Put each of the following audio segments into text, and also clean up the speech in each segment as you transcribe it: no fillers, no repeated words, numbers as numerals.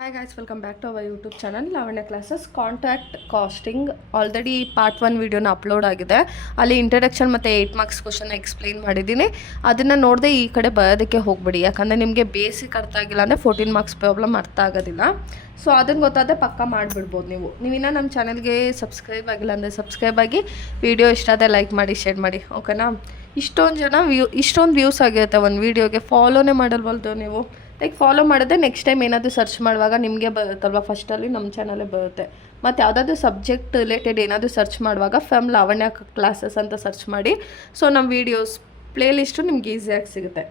Hi guys, welcome back to our YouTube channel Lavanya classes. Contact casting already part 1 ವಿಡಿಯೋನ upload ಆಗಿದೆ. ಅಲ್ಲಿ introduction ಮತ್ತು 8 marks ಕ್ವಶನ್ನ explain ಮಾಡಿದ್ದೀನಿ. ಅದನ್ನು ನೋಡದೆ ಈ ಕಡೆ ಬರೋದಕ್ಕೆ ಹೋಗ್ಬಿಡಿ, ಯಾಕಂದರೆ ನಿಮಗೆ ಬೇಸಿಕ್ ಅರ್ಥ ಆಗಿಲ್ಲ ಅಂದರೆ 14 ಮಾರ್ಕ್ಸ್ ಪ್ರಾಬ್ಲಮ್ ಅರ್ಥ ಆಗೋದಿಲ್ಲ. ಸೊ ಅದನ್ನು ಗೊತ್ತಾದರೆ ಪಕ್ಕ ಮಾಡಿಬಿಡ್ಬೋದು. ನೀವಿನ್ನೂ ನಮ್ಮ ಚಾನಲ್ಗೆ ಸಬ್ಸ್ಕ್ರೈಬ್ ಆಗಿಲ್ಲ ಅಂದರೆ ಸಬ್ಸ್ಕ್ರೈಬ್ ಆಗಿ, ವಿಡಿಯೋ ಇಷ್ಟ ಆದರೆ ಲೈಕ್ ಮಾಡಿ, ಶೇರ್ ಮಾಡಿ, ಓಕೆನಾ? ಇಷ್ಟೊಂದು ವ್ಯೂಸ್ ಆಗಿರುತ್ತೆ ಒಂದು ವೀಡಿಯೋಗೆ, ಫಾಲೋನೇ ಮಾಡಲ್ವಲ್ದು ನೀವು. ಲೈಕ್ ಫಾಲೋ ಮಾಡಿದ್ರೆ ನೆಕ್ಸ್ಟ್ ಟೈಮ್ ಏನಾದರೂ ಸರ್ಚ್ ಮಾಡುವಾಗ ನಿಮಗೆ ಬರುತ್ತಲ್ವ, ಫಸ್ಟಲ್ಲಿ ನಮ್ಮ ಚಾನಲೇ ಬರುತ್ತೆ. ಮತ್ತು ಯಾವುದಾದ್ರೂ ಸಬ್ಜೆಕ್ಟ್ ರಿಲೇಟೆಡ್ ಏನಾದರೂ ಸರ್ಚ್ ಮಾಡುವಾಗ ಲಾವಣ್ಯ ಕ್ಲಾಸಸ್ ಅಂತ ಸರ್ಚ್ ಮಾಡಿ. ಸೊ ನಮ್ಮ ವೀಡಿಯೋಸ್ ಪ್ಲೇ ಲಿಸ್ಟು ನಿಮ್ಗೆ ಈಸಿಯಾಗಿ ಸಿಗುತ್ತೆ.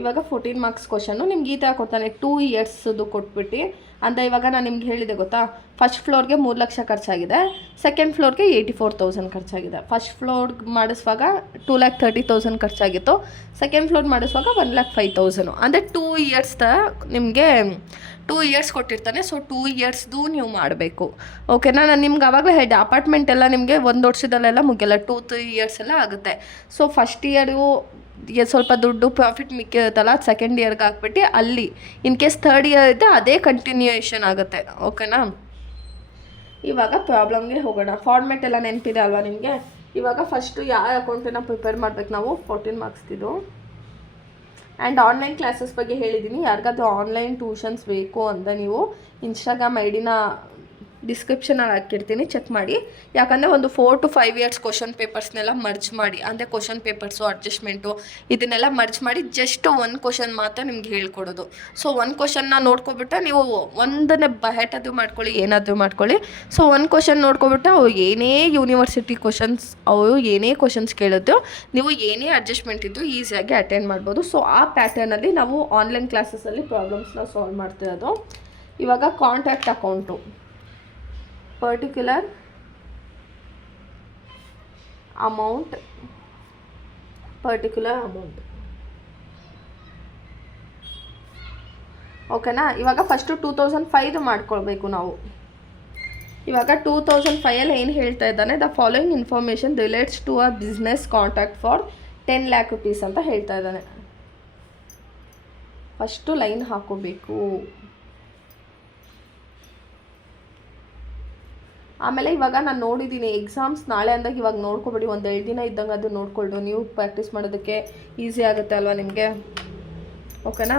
ಇವಾಗ 14 ಮಾರ್ಕ್ಸ್ ಕ್ವಶನ್ನು ನಿಮ್ಗೆ ಈ ಥರ ಕೊಡ್ತಾನೆ. 2 ಇಯರ್ಸ್ದು ಕೊಟ್ಬಿಟ್ಟು, ಅಂದರೆ ಇವಾಗ ನಾನು ನಿಮ್ಗೆ ಹೇಳಿದೆ ಗೊತ್ತಾ, ಫಸ್ಟ್ ಫ್ಲೋರ್ಗೆ 3 ಲಕ್ಷ ಖರ್ಚಾಗಿದೆ, ಸೆಕೆಂಡ್ ಫ್ಲೋರ್ಗೆ 84,000 ಖರ್ಚಾಗಿದೆ. ಫಸ್ಟ್ ಫ್ಲೋರ್ ಮಾಡಿಸುವಾಗ 2,30,000 ಖರ್ಚಾಗಿತ್ತು, ಸೆಕೆಂಡ್ ಫ್ಲೋರ್ ಮಾಡಿಸುವಾಗ 1,05,000. ಅಂದರೆ 2 ಇಯರ್ಸ್ ನಿಮಗೆ 2 ಇಯರ್ಸ್ ಕೊಟ್ಟಿರ್ತಾನೆ. ಸೊ 2 ಇಯರ್ಸ್ದು ನೀವು ಮಾಡಬೇಕು, ಓಕೆನಾ? ನಾನು ನಿಮ್ಗೆ ಆವಾಗಲೇ ಹೇಳಿದೆ, ಅಪಾರ್ಟ್ಮೆಂಟ್ ಎಲ್ಲ ನಿಮಗೆ 1 ವರ್ಷದಲ್ಲೆಲ್ಲ ಮುಗಿಯಲ್ಲ, 2-3 ಇಯರ್ಸ್ ಎಲ್ಲ ಆಗುತ್ತೆ. ಸೊ ಫಸ್ಟ್ ಇಯರು ಸ್ವಲ್ಪ ದುಡ್ಡು ಪ್ರಾಫಿಟ್ ಮಿಕ್ಕಿರುತ್ತಲ್ಲ, ಸೆಕೆಂಡ್ ಇಯರ್ಗೆ ಹಾಕ್ಬಿಟ್ಟು ಅಲ್ಲಿ ಇನ್ ಕೇಸ್ ಥರ್ಡ್ ಇಯರ್ ಇದ್ದರೆ ಅದೇ ಕಂಟಿನ್ಯೂಯೇಷನ್ ಆಗುತ್ತೆ, ಓಕೆನಾ? ಇವಾಗ ಪ್ರಾಬ್ಲಮ್ಗೆ ಹೋಗೋಣ. ಫಾರ್ಮೆಟ್ ಎಲ್ಲ ನೆನಪಿದೆ ಅಲ್ವಾ ನಿಮಗೆ? ಇವಾಗ ಫಸ್ಟು ಯಾವ ಅಕೌಂಟನ್ನು ಪ್ರಿಪೇರ್ ಮಾಡಬೇಕು ನಾವು 14 ಮಾರ್ಕ್ಸ್ದಿದ್ದು. ಆ್ಯಂಡ್ ಆನ್ಲೈನ್ ಕ್ಲಾಸಸ್ ಬಗ್ಗೆ ಹೇಳಿದ್ದೀನಿ. ಯಾರಿಗಾದ್ರೂ ಆನ್ಲೈನ್ ಟ್ಯೂಷನ್ಸ್ ಬೇಕು ಅಂತ ನೀವು ಇನ್ಸ್ಟಾಗ್ರಾಮ್ ಐಡಿನ ಡಿಸ್ಕ್ರಿಪ್ಷನಲ್ಲಿ ಹಾಕಿರ್ತೀನಿ, ಚೆಕ್ ಮಾಡಿ. ಯಾಕಂದರೆ ಒಂದು 4 to 5 ಇಯರ್ಸ್ ಕ್ವಶನ್ ಪೇಪರ್ಸ್ನೆಲ್ಲ ಮರ್ಜ್ ಮಾಡಿ, ಅಂದರೆ ಕ್ವಶನ್ ಪೇಪರ್ಸು ಅಡ್ಜಸ್ಟ್ಮೆಂಟು ಇದನ್ನೆಲ್ಲ ಮರ್ಜ್ ಮಾಡಿ ಜಸ್ಟ್ 1 ಕ್ವಶನ್ ಮಾತ್ರ ನಿಮ್ಗೆ ಹೇಳ್ಕೊಡೋದು. ಸೊ 1 ಕ್ವಶನ್ನ ನೋಡ್ಕೊಬಿಟ್ಟು ನೀವು ಒಂದನ್ನೇ ಬಹೆಟದು ಮಾಡ್ಕೊಳ್ಳಿ, ಏನಾದರೂ ಮಾಡ್ಕೊಳ್ಳಿ. ಸೊ 1 ಕ್ವಶನ್ ನೋಡ್ಕೊಬಿಟ್ಟು ಅವ್ರು ಏನೇ ಯೂನಿವರ್ಸಿಟಿ ಕ್ವಶನ್ಸ್, ಅವರು ಏನೇ ಕ್ವಶನ್ಸ್ ಕೇಳಿದ್ರು ನೀವು ಏನೇ ಅಡ್ಜಸ್ಟ್ಮೆಂಟ್ ಇದ್ದು ಈಸಿಯಾಗಿ ಅಟೆಂಡ್ ಮಾಡ್ಬೋದು. ಸೊ ಆ ಪ್ಯಾಟರ್ನಲ್ಲಿ ನಾವು ಆನ್ಲೈನ್ ಕ್ಲಾಸಸಲ್ಲಿ ಪ್ರಾಬ್ಲಮ್ಸ್ನ ಸಾಲ್ವ್ ಮಾಡ್ತಿರೋದು. ಇವಾಗ ಕಾಂಟ್ಯಾಕ್ಟ್ ಅಕೌಂಟು, ಪರ್ಟಿಕ್ಯುಲರ್ ಅಮೌಂಟ್, ಓಕೆನಾ? ಇವಾಗ ಫಸ್ಟು 2005 ಮಾಡ್ಕೊಳ್ಬೇಕು ನಾವು. ಇವಾಗ 2005 ಏನು ಹೇಳ್ತಾ ಇದ್ದಾನೆ, the following information relates to a business contact for 10 lakh rupees ಅಂತ ಹೇಳ್ತಾ ಇದ್ದಾನೆ. ಫಸ್ಟು ಲೈನ್ ಹಾಕೋಬೇಕು. ಆಮೇಲೆ ಇವಾಗ ನಾನು ನೋಡಿದ್ದೀನಿ, ಎಕ್ಸಾಮ್ಸ್ ನಾಳೆ ಅಂದಾಗ ಇವಾಗ ನೋಡ್ಕೊಬೇಡಿ, ಒಂದು 2 ದಿನ ಇದ್ದಂಗೆ ಅದು ನೋಡ್ಕೊಂಡು ನೀವು ಪ್ರಾಕ್ಟೀಸ್ ಮಾಡೋದಕ್ಕೆ ಈಸಿ ಆಗುತ್ತೆ ಅಲ್ವಾ ನಿಮಗೆ, ಓಕೆನಾ?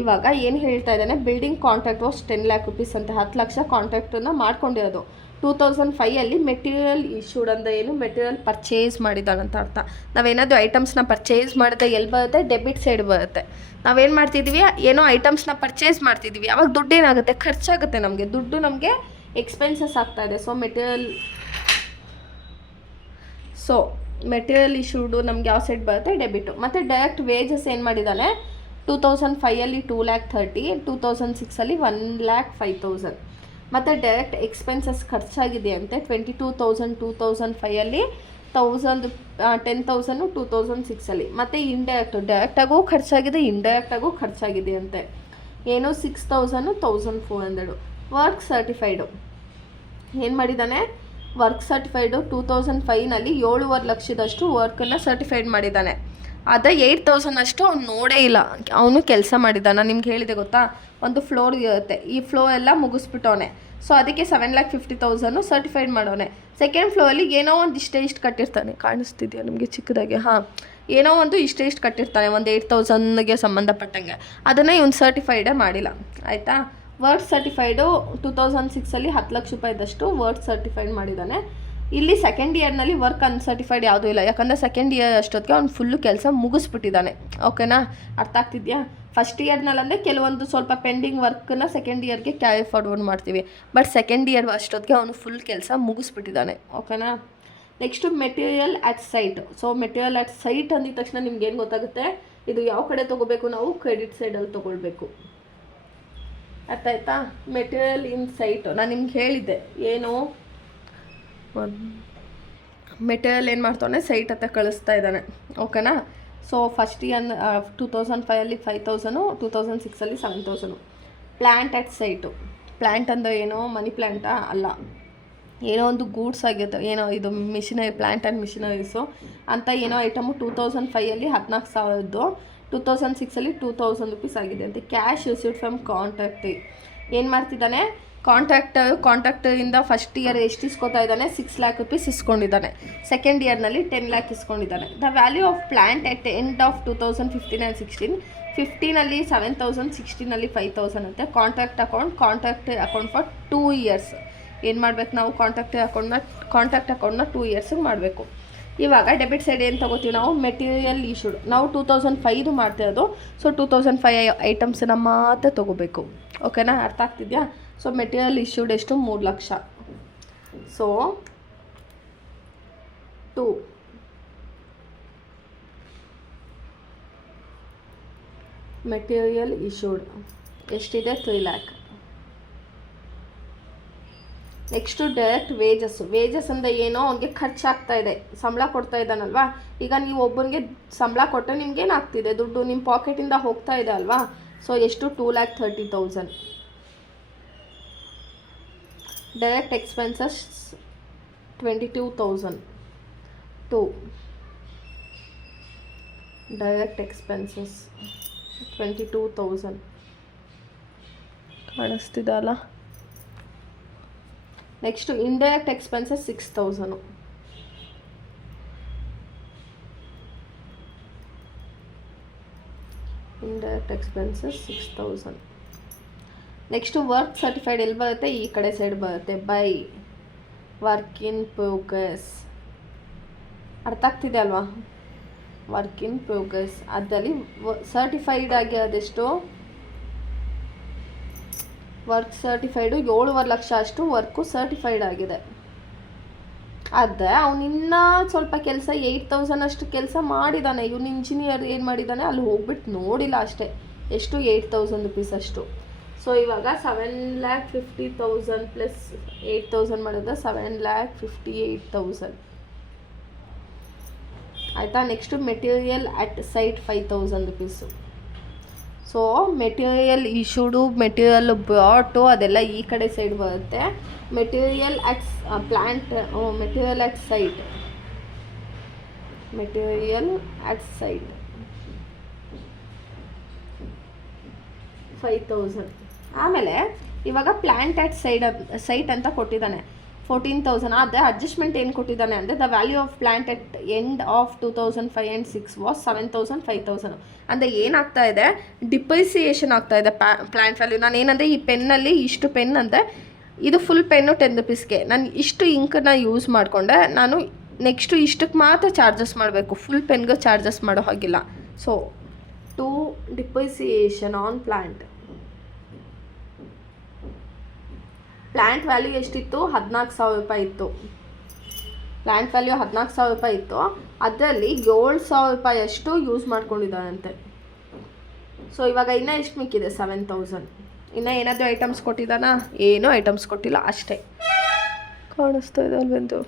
ಇವಾಗ ಏನು ಹೇಳ್ತಾ ಇದ್ದಾನೆ, building contract was 10 lakh rupees ಅಂತ, 10 ಲಕ್ಷ ಕಾಂಟ್ರಾಕ್ಟನ್ನು ಮಾಡ್ಕೊಂಡಿರೋದು. 2005 ಮೆಟೀರಿಯಲ್ ಇಶ್ಯೂಡ್ ಅಂತ ಏನು, ಮೆಟೀರಿಯಲ್ ಪರ್ಚೇಸ್ ಮಾಡಿದಾನಂತ ಅರ್ಥ. ನಾವೇನಾದರೂ ಐಟಮ್ಸ್ನ ಪರ್ಚೇಸ್ ಮಾಡಿದ್ರೆ ಎಲ್ಲಿ ಬರುತ್ತೆ, ಡೆಬಿಟ್ ಸೈಡ್ ಬರುತ್ತೆ. ನಾವೇನು ಮಾಡ್ತಿದ್ವಿ, ಏನೋ ಐಟಮ್ಸ್ನ ಪರ್ಚೇಸ್ ಮಾಡ್ತಿದ್ವಿ, ಅವಾಗ ದುಡ್ಡು ಏನಾಗುತ್ತೆ, ಖರ್ಚಾಗುತ್ತೆ ನಮಗೆ, ದುಡ್ಡು ನಮಗೆ ಎಕ್ಸ್ಪೆನ್ಸಸ್ ಆಗ್ತಾಯಿದೆ. ಸೊ ಮೆಟೀರಿಯಲ್ ಇಶ್ಯೂಡು ನಮ್ಗೆ ಯಾವ ಸೈಡ್ ಬರುತ್ತೆ, ಡೆಬಿಟು. ಮತ್ತು ಡೈರೆಕ್ಟ್ ವೇಜಸ್ ಏನು ಮಾಡಿದ್ದಾನೆ, 2005 2,30,000, 2006 1,05,000. ಮತ್ತು ಡೈರೆಕ್ಟ್ ಎಕ್ಸ್ಪೆನ್ಸಸ್ ಖರ್ಚಾಗಿದೆ ಅಂತೆ 22,000 2005, 10,000 2006. ಮತ್ತು ಡೈರೆಕ್ಟಾಗೂ ಖರ್ಚಾಗಿದೆ, ಇಂಡೈರೆಕ್ಟಾಗೂ ಖರ್ಚಾಗಿದೆ ಅಂತೆ. ಏನು 6,000 1,400. ವರ್ಕ್ ಸರ್ಟಿಫೈಡು ಏನು ಮಾಡಿದ್ದಾನೆ, ವರ್ಕ್ ಸರ್ಟಿಫೈಡು 2005 7.5 ಲಕ್ಷದಷ್ಟು ವರ್ಕನ್ನು ಸರ್ಟಿಫೈಡ್ ಮಾಡಿದ್ದಾನೆ. ಅದೇ 8,000 ಅಷ್ಟು ಅವ್ನು ನೋಡೇ ಇಲ್ಲ, ಅವನು ಕೆಲಸ ಮಾಡಿದ್ದಾನೆ. ನಾನು ನಿಮ್ಗೆ ಹೇಳಿದೆ ಗೊತ್ತಾ, ಒಂದು ಫ್ಲೋರ್ ಇರುತ್ತೆ, ಈ ಫ್ಲೋರ್ ಎಲ್ಲ ಮುಗಿಸ್ಬಿಟ್ಟವನೆ. ಸೊ ಅದಕ್ಕೆ 7,50,000 ಸರ್ಟಿಫೈಡ್ ಮಾಡೋನೆ. ಸೆಕೆಂಡ್ ಫ್ಲೋರಲ್ಲಿ ಏನೋ ಒಂದು ಇಷ್ಟು ಕಟ್ಟಿರ್ತಾನೆ, ಕಾಣಿಸ್ತಿದೆಯಾ ನಿಮಗೆ ಚಿಕ್ಕದಾಗಿ? ಏನೋ ಒಂದು ಇಷ್ಟು ಕಟ್ಟಿರ್ತಾನೆ, ಒಂದು 8,000ಗೆ ಸಂಬಂಧಪಟ್ಟಂಗೆ. ಅದನ್ನು ಇವನು ಸರ್ಟಿಫೈಡೇ ಮಾಡಿಲ್ಲ, ಆಯಿತಾ? ವರ್ಕ್ ಸರ್ಟಿಫೈಡು 2006 10 ಲಕ್ಷ ರೂಪಾಯಿದಷ್ಟು ವರ್ಕ್ ಸರ್ಟಿಫೈಡ್ ಮಾಡಿದ್ದಾನೆ. ಇಲ್ಲಿ ಸೆಕೆಂಡ್ ಇಯರ್ನಲ್ಲಿ ವರ್ಕ್ ಅನ್ಸರ್ಟಿಫೈಡ್ ಯಾವುದೂ ಇಲ್ಲ, ಯಾಕಂದರೆ ಸೆಕೆಂಡ್ ಇಯರ್ ಅಷ್ಟೊತ್ತಿಗೆ ಅವ್ನು ಫುಲ್ಲು ಕೆಲಸ ಮುಗಿಸ್ಬಿಟ್ಟಿದ್ದಾನೆ, ಓಕೆನಾ? ಅರ್ಥ ಆಗ್ತಿದೆಯಾ? ಫಸ್ಟ್ ಇಯರ್ನಲ್ಲಂದರೆ ಕೆಲವೊಂದು ಸ್ವಲ್ಪ ಪೆಂಡಿಂಗ್ ವರ್ಕನ್ನ ಸೆಕೆಂಡ್ ಇಯರ್ಗೆ ಕ್ಯಾರಿ ಫಾರ್ವರ್ಡ್ ಮಾಡ್ತೀವಿ, ಬಟ್ ಸೆಕೆಂಡ್ ಇಯರ್ ಅಷ್ಟೊತ್ತಿಗೆ ಅವನು ಫುಲ್ ಕೆಲಸ ಮುಗಿಸ್ಬಿಟ್ಟಿದ್ದಾನೆ, ಓಕೆನಾ? Next material at site. So material at site ಅಂದಿದ ತಕ್ಷಣ ನಿಮ್ಗೆ ಏನು ಗೊತ್ತಾಗುತ್ತೆ, ಇದು ಯಾವ ಕಡೆ ತೊಗೋಬೇಕು, ನಾವು ಕ್ರೆಡಿಟ್ ಸೈಡಲ್ಲಿ ತೊಗೊಳ್ಬೇಕು, ಅರ್ಥ ಆಯ್ತಾ? ಮೆಟೀರಿಯಲ್ ಇನ್ ಸೈಟು ನಾನು ನಿಮ್ಗೆ ಹೇಳಿದ್ದೆ, ಏನು ಮೆಟೀರಿಯಲ್ ಏನು ಮಾಡ್ತಾನೆ, ಸೈಟ್ ಹತ್ರ ಕಳಿಸ್ತಾ ಇದ್ದಾನೆ, ಓಕೆನಾ? So first year 2005 5,000, 2006 7,000. Plant at site, plant ಅಂದರೆ ಏನೋ ಮನಿ ಪ್ಲ್ಯಾಂಟಾ ಅಲ್ಲ, ಏನೋ ಒಂದು ಗೂಡ್ಸ್ ಆಗಿತ್ತು, ಏನೋ ಇದು ಮಿಷಿನರಿ, ಪ್ಲ್ಯಾಂಟ್ ಆ್ಯಂಡ್ ಮಿಷಿನರೀಸು ಅಂತ ಏನೋ ಐಟಮು 2005 14,000, 2006 2,000 rupees ಆಗಿದೆ ಅಂತೆ. ಕ್ಯಾಶ್ ರಿಸೀವ್ಡ್ ಫ್ರಮ್ ಕಾಂಟ್ಯಾಕ್ಟ್ ಏನು ಮಾಡ್ತಿದ್ದಾನೆ, ಕಾಂಟ್ರಾಕ್ಟಿಂದ ಫಸ್ಟ್ ಇಯರ್ ಎಷ್ಟು ಇಸ್ಕೊತಾ ಇದ್ದಾನೆ, 6 ಲ್ಯಾಕ್ ರುಪೀಸ್ ಇಸ್ಕೊಂಡಿದ್ದಾನೆ. ಸೆಕೆಂಡ್ ಇಯರ್ನಲ್ಲಿ 10 ಲ್ಯಾಕ್ ಇಸ್ಕೊಂಡಿದ್ದಾನೆ. The value of plant at end of 2015 and 16, 15ಅಲ್ಲಿ 7,000, 16ಅಲ್ಲಿ 5,000 ಅಂತೆ. Contract account for 2 years. ಏನು ಮಾಡ್ಬೇಕು ನಾವು, ಕಾಂಟ್ರಾಕ್ಟ್ ಅಕೌಂಟ್ನ 2 ಇಯರ್ಸಿಗೆ ಮಾಡಬೇಕು. ಇವಾಗ ಡೆಬಿಟ್ ಸೈಡ್ ಏನು ತೊಗೋತೀವಿ ನಾವು, ಮೆಟೀರಿಯಲ್ ಇಶ್ಯೂಡ್. ನಾವು 2005 ಮಾಡ್ತಿರೋದು, ಸೊ 2005 ಐಟಮ್ಸನ್ನ ಮಾತ್ರ ತೊಗೋಬೇಕು. ಓಕೆನಾ, ಅರ್ಥ ಆಗ್ತಿದೆಯಾ? ಸೊ ಮೆಟೀರಿಯಲ್ ಇಶ್ಯೂಡ್ ಎಷ್ಟು, 3 ಲಕ್ಷ. ಸೊ 2 ಮೆಟೀರಿಯಲ್ ಇಶ್ಯೂಡ್ ಎಷ್ಟಿದೆ, 3 ಲ್ಯಾಕ್. ನೆಕ್ಸ್ಟು ಡೈರೆಕ್ಟ್ ವೇಜಸ್ ಅಂದರೆ ಏನೋ ಅವ್ನಿಗೆ ಖರ್ಚಾಗ್ತಾ ಇದೆ, ಸಂಬಳ ಕೊಡ್ತಾ ಇದ್ದಾನಲ್ವಾ. ಈಗ ನೀವು ಒಬ್ಬನಿಗೆ ಸಂಬಳ ಕೊಟ್ಟರೆ ನಿಮ್ಗೇನಾಗ್ತಿದೆ, ದುಡ್ಡು ನಿಮ್ಮ ಪಾಕೆಟಿಂದ ಹೋಗ್ತಾ ಇದೆ ಅಲ್ವಾ. ಸೊ ಎಷ್ಟು, 2,30,000. Direct expenses 22,000. 2 ಡೈರೆಕ್ಟ್ ಎಕ್ಸ್ಪೆನ್ಸಸ್ 22,000 ಕಾಣಿಸ್ತಿದಲ್ಲ. Next indirect expenses 6,000. Indirect expenses 6,000. Next work certified ಎಲ್ಲಿ ಬರುತ್ತೆ, ಈ ಕಡೆ ಸೈಡ್ ಬರುತ್ತೆ, ಬೈ ವರ್ಕ್ ಇನ್ ಪ್ರೋಗ್ರೆಸ್. ಅರ್ಥ ಆಗ್ತಿದೆ ಅಲ್ವಾ, ವರ್ಕ್ ಇನ್ ಪ್ರೋಗ್ರೆಸ್. ಅದರಲ್ಲಿ ಸರ್ಟಿಫೈಡ್ ಆಗಿರೋದೆಷ್ಟು, ವರ್ಕ್ ಸರ್ಟಿಫೈಡು 7.5 ಲಕ್ಷ ಅಷ್ಟು ವರ್ಕು ಸರ್ಟಿಫೈಡ್ ಆಗಿದೆ. ಆದರೆ ಅವನಿನ್ನ ಸ್ವಲ್ಪ ಕೆಲಸ 8,000 ಅಷ್ಟು ಕೆಲಸ ಮಾಡಿದ್ದಾನೆ. ಇವನು ಇಂಜಿನಿಯರ್ ಏನು ಮಾಡಿದ್ದಾನೆ, ಅಲ್ಲಿ ಹೋಗ್ಬಿಟ್ಟು ನೋಡಿಲ್ಲ ಅಷ್ಟೇ. ಎಷ್ಟು, 8,000 ರುಪೀಸ್ ಅಷ್ಟು. ಸೊ ಇವಾಗ 7,50,000 ಪ್ಲಸ್ 8,000 ಮಾಡಿದ್ರೆ 7,58,000 ಆಯಿತಾ. Next material at site 5,000 rupees. So material issued, material brought ಅದೆಲ್ಲ ಈ ಕಡೆ ಸೈಡ್ ಬರುತ್ತೆ. Material at plant, material at site 5,000. ಆಮೇಲೆ ಇವಾಗ ಪ್ಲ್ಯಾಂಟ್ ಅಟ್ ಸೈಟ್ ಅಂತ ಕೊಟ್ಟಿದ್ದಾನೆ 14,000. ಆದರೆ ಅಡ್ಜಸ್ಟ್ಮೆಂಟ್ ಏನು ಕೊಟ್ಟಿದ್ದಾನೆ ಅಂದರೆ, the value of plant at end of 2005 and 6 was 7,000, 5,000. ಅಂದರೆ ಏನಾಗ್ತಾ ಇದೆ, ಡಿಪ್ರಿಸಿಯೇಷನ್ ಆಗ್ತಾ ಇದೆ ಪ್ಲ್ಯಾಂಟ್ ವ್ಯಾಲ್ಯೂ. ನಾನು ಏನಂದರೆ, ಈ ಪೆನ್ನಲ್ಲಿ ಇಷ್ಟು ಪೆನ್ ಅಂದರೆ ಇದು ಫುಲ್ ಪೆನ್ನು 10 ರುಪೀಸ್ಗೆ. ನಾನು ಇಷ್ಟು ಇಂಕನ್ನ ಯೂಸ್ ಮಾಡಿಕೊಂಡೆ, ನಾನು ನೆಕ್ಸ್ಟು ಇಷ್ಟಕ್ಕೆ ಮಾತ್ರ ಚಾರ್ಜಸ್ ಮಾಡಬೇಕು, ಫುಲ್ ಪೆನ್ಗೆ ಚಾರ್ಜಸ್ ಮಾಡೋ ಹಾಗಿಲ್ಲ. So 2 depreciation on plant. Plant value ಎಷ್ಟಿತ್ತು, 14,000 ರೂಪಾಯಿ ಇತ್ತು. ಪ್ಲ್ಯಾಂಟ್ ವ್ಯಾಲ್ಯೂ 14,000 ರೂಪಾಯಿ ಇತ್ತು. ಅದರಲ್ಲಿ 7,000 ರೂಪಾಯಿ ಅಷ್ಟು ಯೂಸ್ ಮಾಡ್ಕೊಂಡಿದ್ದಾರಂತೆ. ಸೊ ಇವಾಗ ಇನ್ನೂ ಎಷ್ಟು ಮಿಕ್ಕಿದೆ, 7,000. ಇನ್ನು ಏನಾದರೂ ಐಟಮ್ಸ್ ಕೊಟ್ಟಿದ್ದಾನಾ, ಏನೂ ಐಟಮ್ಸ್ ಕೊಟ್ಟಿಲ್ಲ ಅಷ್ಟೇ. ಕಾಣಿಸ್ತಾ ಇದೆ ಅಲ್ವೆಂದು.